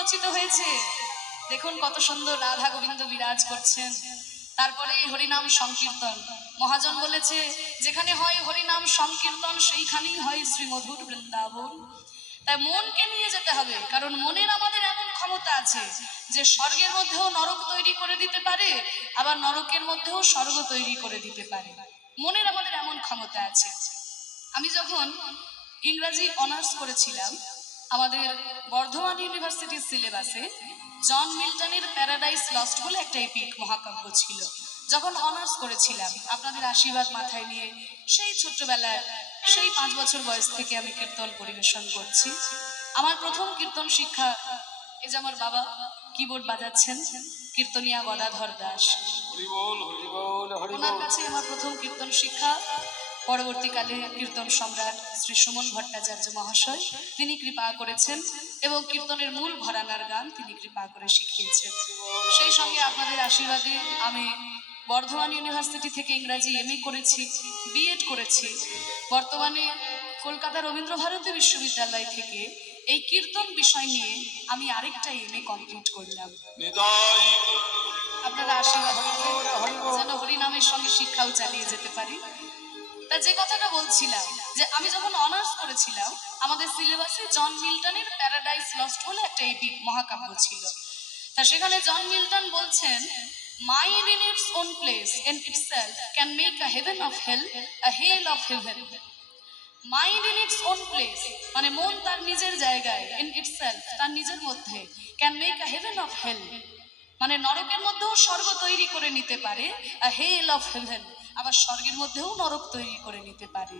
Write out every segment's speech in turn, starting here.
রচিত হয়েছে। দেখুন কত সুন্দর রাধা গোবিন্দ বিরাজ করছেন। তারপরে হরিনাম সংকীর্তন। মহাজন বলেছে, যেখানে হয় হরিনাম সংকীর্তন, সেইখানেই হয় শ্রীমধুর বৃন্দাবন। তাই মনকে নিয়ে যেতে হবে, কারণ মনের আমাদের এমন ক্ষমতা আছে যে স্বর্গের মধ্যেও নরক তৈরি করে দিতে পারে, আবার নরকের মধ্যেও স্বর্গ তৈরি করে দিতে পারে। মনের আমাদের এমন ক্ষমতা আছে। আমি যখন ইংরাজি অনার্স করেছিলাম আমাদের বর্ধমান ইউনিভার্সিটির সিলেবাসে জন মিল্টনের প্যারাডাইস লস্ট বলে একটা এপিক মহাকাব্য ছিল। যখন অনার্স করেছিলাম আপনাদের আশীর্বাদ মাথায় নিয়ে সেই ছোট্টবেলায় সেই পাঁচ বছর বয়স থেকে আমি কীর্তন পরিবেশন করছি। আমার প্রথম কীর্তন শিক্ষা এ যে আমার বাবা কিবোর্ড বাজাচ্ছেন কীর্তনিয়া গদাধর দাস। ওনার কাছে আমার প্রথম কীর্তন শিক্ষা। পরবর্তীকালে কীর্তন সম্রাট শ্রী সুমন ভট্টাচার্য মহাশয় তিনি কৃপা করেছেন এবং কীর্তনের মূল ঘরানার গান তিনি কৃপা করে শিখিয়েছেন। সেই সঙ্গে আপনাদের আশীর্বাদে আমি বর্ধমান ইউনিভার্সিটি থেকে ইংরাজি এমএ করেছি বিএড করেছি। বর্তমানে কলকাতা রবীন্দ্র ভারতী বিশ্ববিদ্যালয় থেকে এই কীর্তন বিষয় নিয়ে আমি আরেকটা এমএ কমপ্লিট করলাম। আপনারা আশীর্বাদ যেন হরিনামের সঙ্গে শিক্ষাও চালিয়ে যেতে পারি। তা যে কথাটা বলছিলাম, যে আমি যখন অনার্স করেছিলাম, আমাদের সিলেবাসে জন মিল্টনের প্যারাডাইস লস্ট বলে একটা এপিক মহাকাব্য ছিল। তা সেখানে জন মিল্টন বলছেন mind in its own place in itself can make a heaven of hell a hell of heaven mind in its own place মানে মন তার নিজের জায়গায় ইন ইটসেলফ তার নিজের মধ্যে can make a heaven of hell মানে নরকের মধ্যেও স্বর্গ তৈরি করে নিতে পারে হেল অফ হেভেন আবার স্বর্গের মধ্যেও নরক তৈরি করে নিতে পারে।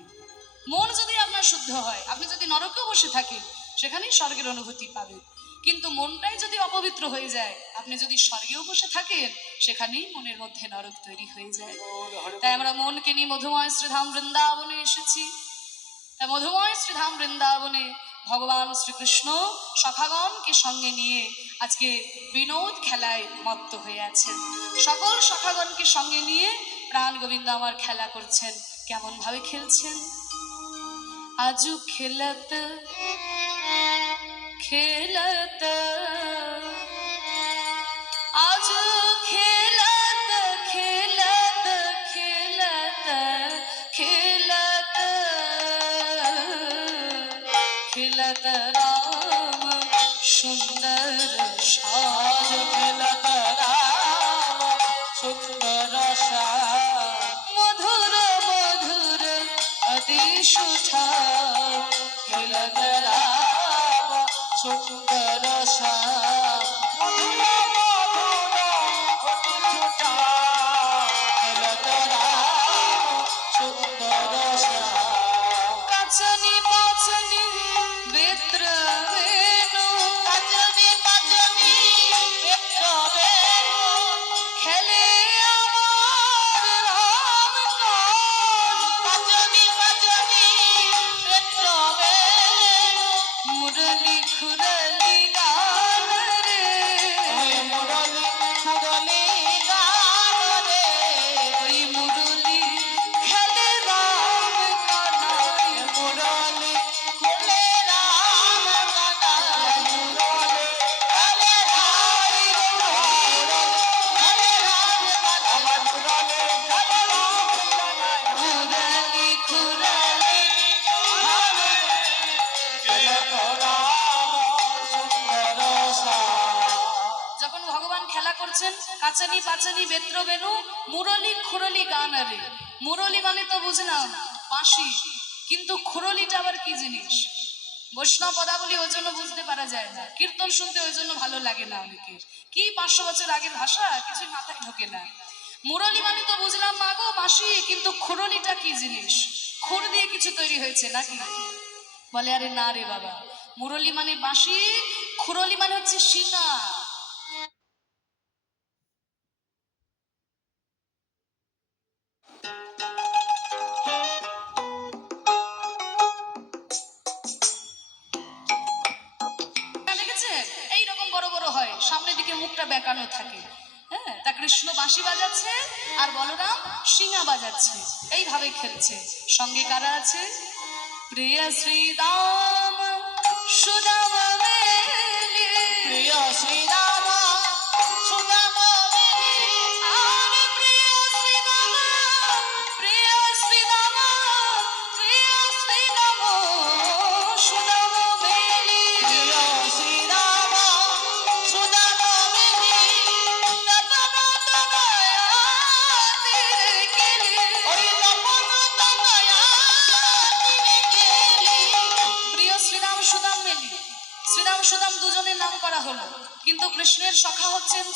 মন যদি আপনার শুদ্ধ হয়, আপনি যদি নরকেও বসে থাকেন, সেখানেই স্বর্গের অনুভূতি পাবেন। কিন্তু মনটাই যদি অপবিত্র হয়ে যায়, আপনি যদি স্বর্গেও বসে থাকেন, সেখানেই মনের মধ্যে নরক তৈরি হয়ে যায়। তাই আমরা মনকে নিয়ে মধুময় শ্রীধাম বৃন্দাবনে এসেছি। তাই মধুময় শ্রীধাম বৃন্দাবনে ভগবান শ্রীকৃষ্ণ সখাগণকে সঙ্গে নিয়ে আজকে বিনোদ খেলায় মত্ত হয়ে আছেন। সকল সখাগণকে সঙ্গে নিয়ে প্রাণ গোবিন্দ আমার খেলা করছেন। কেমন ভাবে খেলছেন? আজু খেলত খেলত সুন্দর শ্যাম ভগবান খেলা করছেন। কাচানি পাচানি বেত্র বেনু মুরলি খুরলি গান আরে মুরলি মানে তো বুঝলাম বাঁশি কিন্তু খুরলিটা আবার কি জিনিস? বৈষ্ণব পদাবলী ওই জন্য বুঝতে পারা যায় না। কীর্তন শুনতে ওই জন্য ভালো লাগে না অনেকের। কি পাঁচশো বছর আগের ভাষা, কিছুই মাথায় ঢোকে না। মুরলি মানে তো বুঝলাম মাগো বাঁশি কিন্তু খুরলিটা কি জিনিস? খুর দিয়ে কিছু তৈরি হয়েছে নাকি? বলে, আরে না রে বাবা। মুরলি মানে বাঁশি খুরলি মানে হচ্ছে শিঙা বেঁকানো থাকে। হ্যাঁ তা কৃষ্ণ বাঁশি বাজাচ্ছে আর বলরাম সিঙা বাজাচ্ছে। এইভাবে খেলছে। সঙ্গে কারা আছে? প্রিয়া শ্রীরাম সুদাম প্রিয় শ্রীরাম Should I?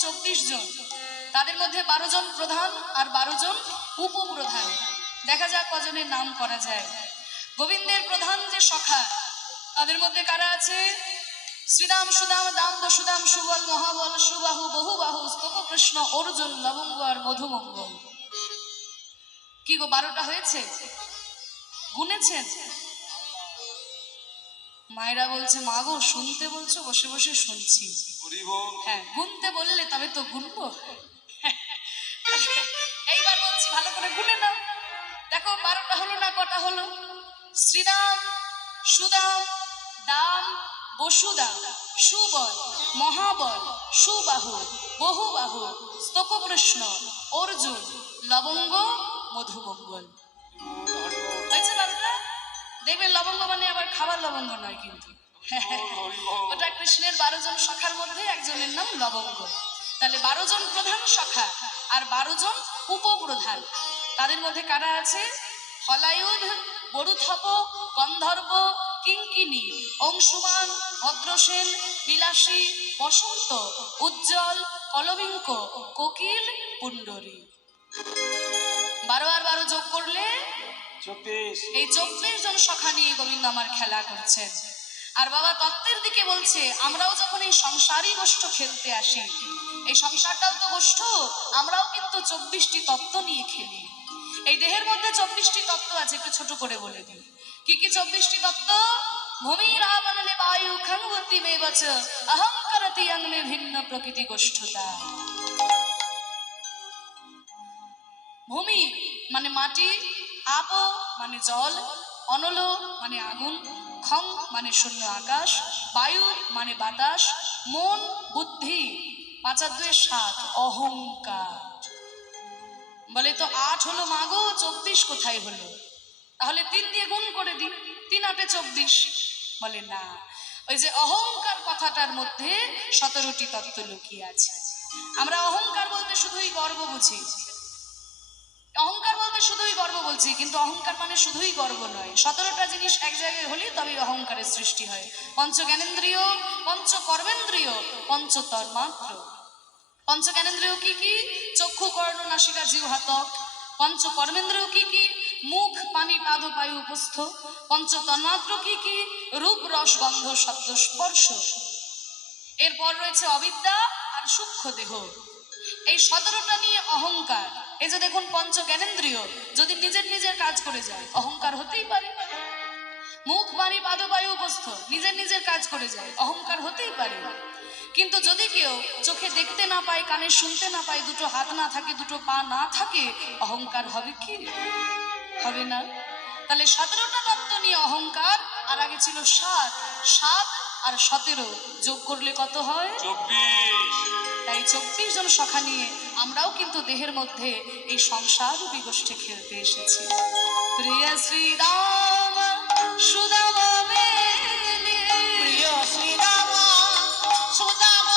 চব্বিশ জন। তাদের মধ্যে বারো জন প্রধান আর বারো জন উপপ্রধান। দেখা যাক কজনের নাম করা যায়। গোবিন্দের প্রধান যে সখা, তাদের মধ্যে কারা আছে? শ্রীরাম সুদাম দাম বসুদাম সুবল, মহাবল, সুবাহু, বহুবাহু স্তব কৃষ্ণ অর্জুন, লবঙ্গ আর মধুমঙ্গল কি গো, বারোটা হয়েছে? গুনেছেন? মায়েরা বলছে মা গো শুনতে বলছো বসে বসে শুনছি। হ্যাঁ গুনতে বললে তবে তো গুনবো। এইবার বলছি ভালো করে গুনে নাও। দেখো বারোটা হলো না কটা হলো? শ্রীরাম সুদাম দাম বসুদাম সুবল মহাবল সুবাহু বহুবাহু স্তপকৃষ্ণ অর্জুন লবঙ্গ মধুমঙ্গল। দেখবেন লবঙ্গ মানে আবার খাবার লবঙ্গ নয় কিন্তু। ওটা কৃষ্ণের বারো জন সখার মধ্যে একজনের নাম লবঙ্গ। তাহলে বারো জন প্রধান সখা আর বারো জন উপপ্রধান। তাদের মধ্যে কারা আছে? হলায়ুধ বরুথপ গন্ধর্ব কিঙ্কিনি অংশুমান ভদ্রসেন বিলাসী বসন্ত উজ্জ্বল কলবিঙ্ক কোকিল পুণ্ডরী। বারো আর বারো যোগ করলে এই চব্বিশ জন সখা নিয়ে গোবিন্দ আমার খেলা করছেন। আর বাবা তত্ত্বের দিকে বলছে, আমরাও যখন এই সংসারই গোষ্ঠ খেলতে আসি, এই সংসারটাও তো গোষ্ঠ, আমরাও কিন্তু চব্বিশটি তত্ত্ব নিয়ে খেলি। এই দেহের মধ্যে চব্বিশটি তত্ত্ব আছে, একটু ছোট করে বলে দিই। কি কি চব্বিশটি তত্ত্ব? ভূমির আবনলে বায়ু খাঙ্গবতী মে বচ অহংকারতি অঙ্গে ভিন্ন প্রকৃতি গোষ্ঠতা। ভূমি মানে মাটি আপ মানে জল, অনল মানে আগুন খং মানে শূন্য আকাশ, বায়ু মানে বাতাস, মন বুদ্ধি পাঁচার সাত, অহংকার। বলে, তো আট হলো মাগো, চব্বিশ কোথায় হলো? তাহলে তিন দিয়ে গুণ করে দিন তিন আটে চব্বিশ। বলে, না, ওই যে অহংকার কথাটার মধ্যে সতেরোটি তত্ত্ব লুকিয়ে আছে। আমরা অহংকার বলতে শুধুই গর্ব বুঝি। অহংকার বলতে শুধুই গর্ব বলছি, কিন্তু অহংকার মানে শুধুই গর্ব নয়। সতেরোটা জিনিস এক জায়গায় হলেই তবে অহংকারের সৃষ্টি হয়। পঞ্চ জ্ঞানেন্দ্রিয় পঞ্চ কর্মেন্দ্রিয় পঞ্চ তন্মাত্র পঞ্চ জ্ঞানেন্দ্রিয় কি কি? চক্ষু, কর্ণ, নাসিকা জিহ হাতক পঞ্চ কর্মেন্দ্রিয় কি কি? মুখ, পানি, পাদ পায়ু উপস্থ পঞ্চ তন্মাত্র কি কি? রূপ, রস, গন্ধ, শব্দ, স্পর্শ। এরপর রয়েছে অবিদ্যা আর সূক্ষ্ম দেহ। এই সতেরোটা নিয়ে অহংকার। এই যে দেখুন পঞ্চ জ্ঞানেন্দ্রিয় যদি নিজের নিজের কাজ করে যায়, অহংকার হতেই পারে। মুখ, বাণী পাদবায়ু উপস্থ নিজের নিজের কাজ করে যায়, অহংকার হতেই পারে। কিন্তু যদি কেউ চোখে দেখতে না পায়, কানে শুনতে না পায়, দুটো হাত না থাকে, দুটো পা না থাকে, অহংকার হবে কি হবে না। তাহলে সতেরোটা তত্ত্ব নিয়ে অহংকার, আর আগে ছিল সাত। সাত আর সতেরো যোগ করলে কত হয়? চব্বিশ। তাই চব্বিশ জন সখা নিয়ে আমরাও কিন্তু দেহের মধ্যে এই সংসার বিগোষ্ঠে খেলতে এসেছি। প্রিয় শ্রীরাম সুদাম প্রিয় শ্রীরাম সুদাম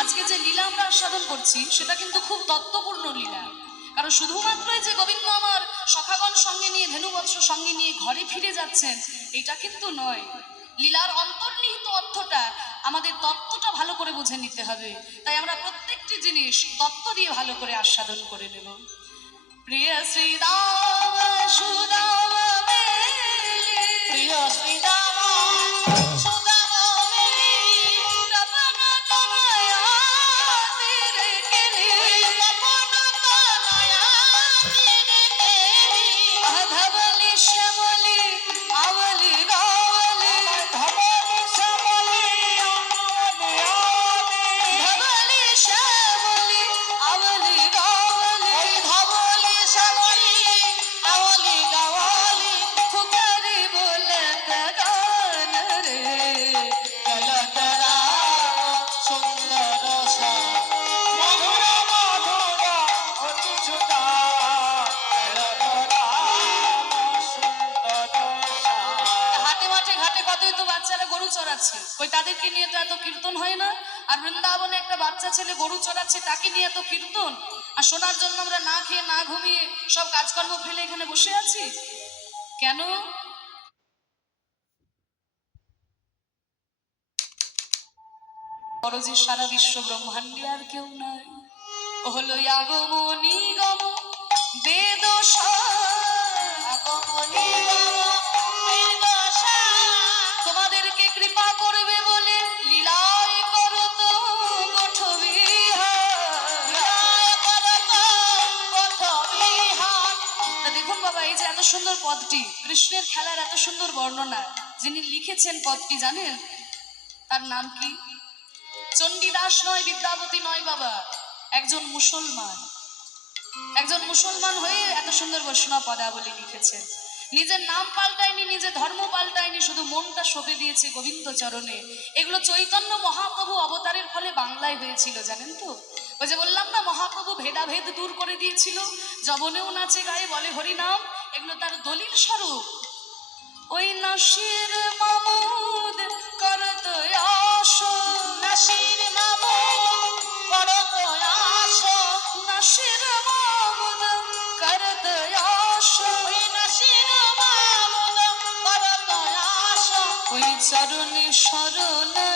আজকে যে লীলা আমরা আস্বাদন করছি সেটা কিন্তু খুব তত্ত্বপূর্ণ লীলা। কারণ শুধুমাত্রই যে গোবিন্দ আমার সখাগণ সঙ্গে নিয়ে ধেনুবৎস সঙ্গে নিয়ে ঘরে ফিরে যাচ্ছেন এটা কিন্তু নয়। লীলার অন্তর্নিহিত অর্থটা আমাদের তত্ত্বটা ভালো করে বুঝে নিতে হবে। তাই আমরা প্রত্যেকটি জিনিস তত্ত্ব দিয়ে ভালো করে আস্বাদন করে নেব। প্রিয় শ্রীদাম সুদাম বাচ্চা ছেলে গরু চড়াচ্ছে, তাকে নিয়ে এত কীর্তন? আর শোনার জন্য আমরা না খেয়ে, না ঘুমিয়ে সব কাজকর্ম ফেলে এখানে বসে আছি? কেন? বড় যে সারা বিশ্ব ব্রহ্মাণ্ডে আর কেউ নাই। হলো আগম নিগম বেদ আগমনী নির্দশা এত সুন্দর পদটি, কৃষ্ণের খেলার এত সুন্দর বর্ণনা, যিনি লিখেছেন পদটি জানেন? তার নাম কি? চণ্ডীদাস নয়, বিদ্যাপতি নয় বাবা, একজন মুসলমান। একজন মুসলমান হয়ে এত সুন্দর বৈষ্ণব পদাবলী লিখেছেন। নিজের নাম পাল্টায়নি, নিজের ধর্ম পাল্টায়নি, শুধু মনটা সঁপে দিয়েছে গোবিন্দ চরণে। এগুলো চৈতন্য মহাপ্রভু অবতারের ফলে বাংলায় হয়েছিল, জানেন তো? ওই যে বললাম না, মহাপ্রভু ভেদাভেদ দূর করে দিয়েছিল, জবনেও নাচে গায়ে বলে হরি নাম এগুলো তার দলিল স্বরূপ। ওই নাসির মামুদ করত আশো নাসির মামু করত আশো নাসির মামুদ করত আশো ওই নাসির মামুদ ওই চরণে শরণ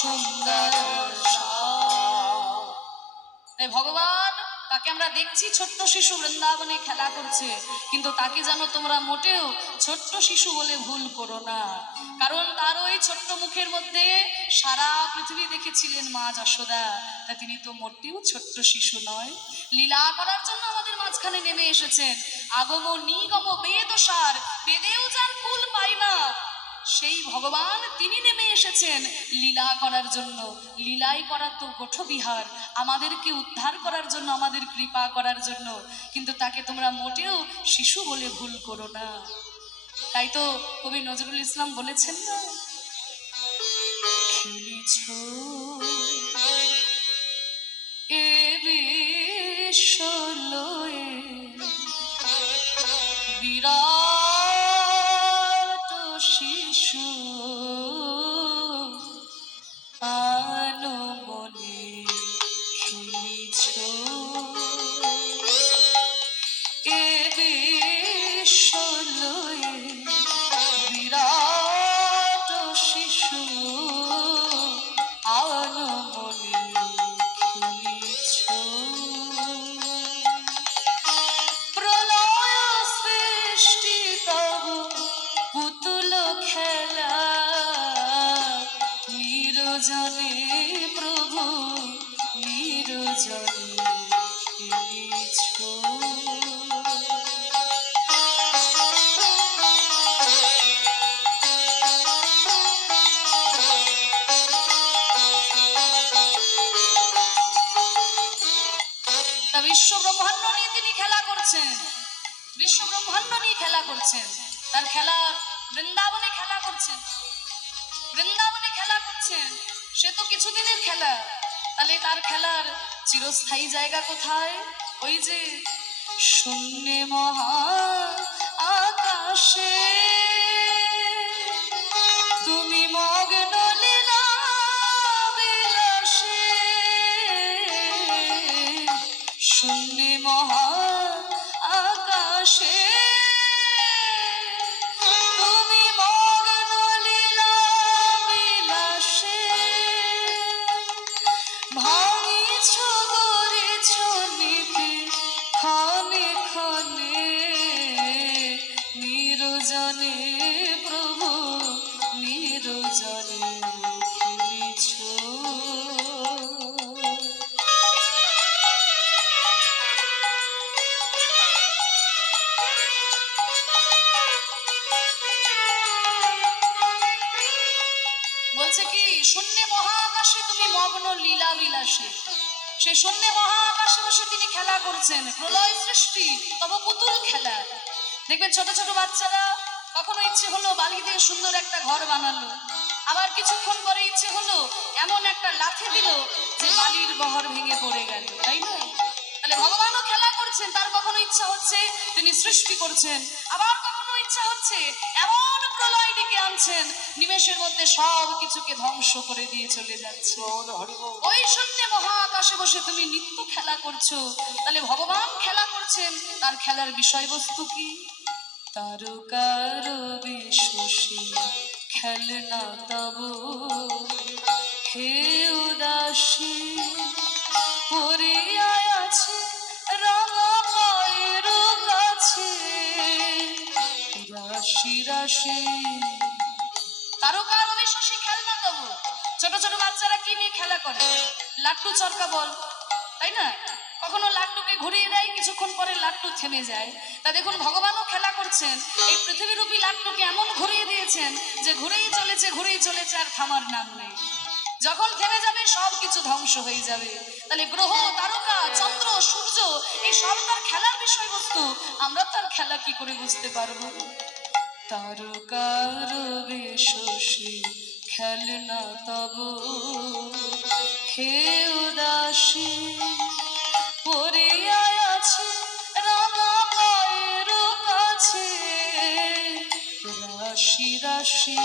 সুন্দর ভগবান, তাকে আমরা দেখছি ছোট্ট শিশু বৃন্দাবনে খেলা করছে, কিন্তু তাকে যেন তোমরা মোটেও ছোট্ট শিশু বলে ভুল করো না। কারণ তার ওই ছোট্ট মুখের মধ্যে সারা পৃথিবী দেখেছিলেন মা যশোদা। তা তিনি তো মোটেও ছোট্ট শিশু নয়। লীলা করার জন্য আমাদের মাঝখানে নেমে এসেছেন। আগম নিগম বেদসার, বেদেও যার ফুল পায় না। সেই ভগবান তিনি নেমে এসেছেন। লীলা করার জন্য, লীলাই করার তো গোঠবিহার। আমাদেরকে উদ্ধার করার জন্য, আমাদের কৃপা করার জন্য। কিন্তু তাকে তোমরা মোটেও শিশু বলে ভুল করো না। তাই তো কবি নজরুল ইসলাম বলেছেন না, খেলিছ এ ব্রহ্মাণ্ড নিয়ে তিনি খেলা করছেন। বিশ্ব ব্রহ্মাণ্ড নিয়ে খেলা করছেন। তার খেলা বৃন্দাবনে খেলা করছেন। বৃন্দাবনে খেলা করছেন। সে তো কিছুদিনের খেলা। তাহলে তার খেলার চিরস্থায়ী জায়গা কোথায়? ওই যে শূন্য মহা আকাশে। মহা আকাশে বলছে কি, শূন্য মহাকাশে তুমি মগ্ন লীলা বিলাসে সে শূন্য মহাকাশে বসে তিনি খেলা করছেন, প্রলয় সৃষ্টি, তব পুতুল খেলা। দেখবেন ছোট ছোট বাচ্চারা কখনো ইচ্ছে হলো বালি দিয়ে সুন্দর একটা ঘর বানালো। আবার কিছুক্ষণ পরে ইচ্ছে হলো এমন একটা লাথি দিল যে বালির বহর ভেঙে পড়ে গেল, তাই না? তাহলে ভগবানও খেলা করছেন, তার কখনো ইচ্ছা হচ্ছে তিনি সৃষ্টি করছেন। আবার কখনো ইচ্ছা হচ্ছে এমন ডেকে আনছেন নিমেষের মধ্যে সব কিছুকে ধ্বংস করে দিয়ে চলে যাচ্ছে। ওই শূন্যে মহাকাশে বসে তুমি নিত্য খেলা করছ। তাহলে ভগবান খেলা করছেন তার খেলার বিষয়বস্তু কি? তারকার বিশ্বসী খেলনা তব। হে উদাসী পরিয়ায় আছে রাঙা মায়ের কাছে রাশি রাশি। খেলা করে। লাট্টু চরকা বল, তাই না? কখনো লাট্টুকে ঘুরিয়ে দেয়, কিছুক্ষণ পরে লাট্টু থেমে যায়। তা দেখুন, ভগবানও খেলা করছেন। এই পৃথিবীরূপী লাট্টুকে এমন ঘুরিয়ে দিয়েছেন যে ঘুরেই চলেছে ঘুরেই চলেছে, আর থামার নাম নেই। যখন থেমে যাবে, সব কিছু ধ্বংস হয়ে যাবে। তাহলে গ্রহ, তারকা, চন্দ্র, সূর্য, এই সব তার খেলার বিষয়বস্তু। আমরা তার খেলা কি করে বুঝতে পারব? তারকার বেশি খেলনা তব। হে উদাসী পড়িয়া আছে রাঙা পায়ের কাছে। রাশি রাশি।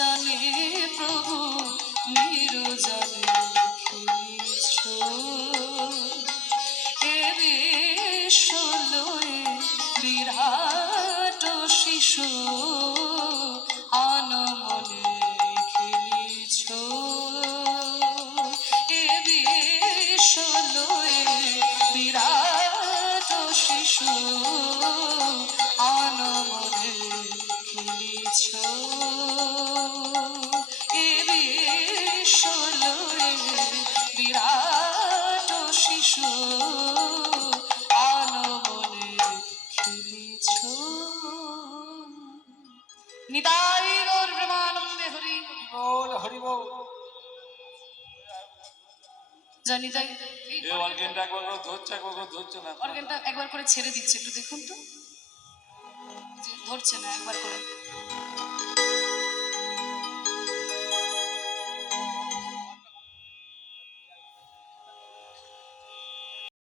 on you. জানি তাই এই অর্গানটা একবার করে ধরছে একবার করে ধরছে না। অর্গানটা একবার করে ছেড়ে দিচ্ছে একটু দেখুন তো। ধরছে না একবার করে।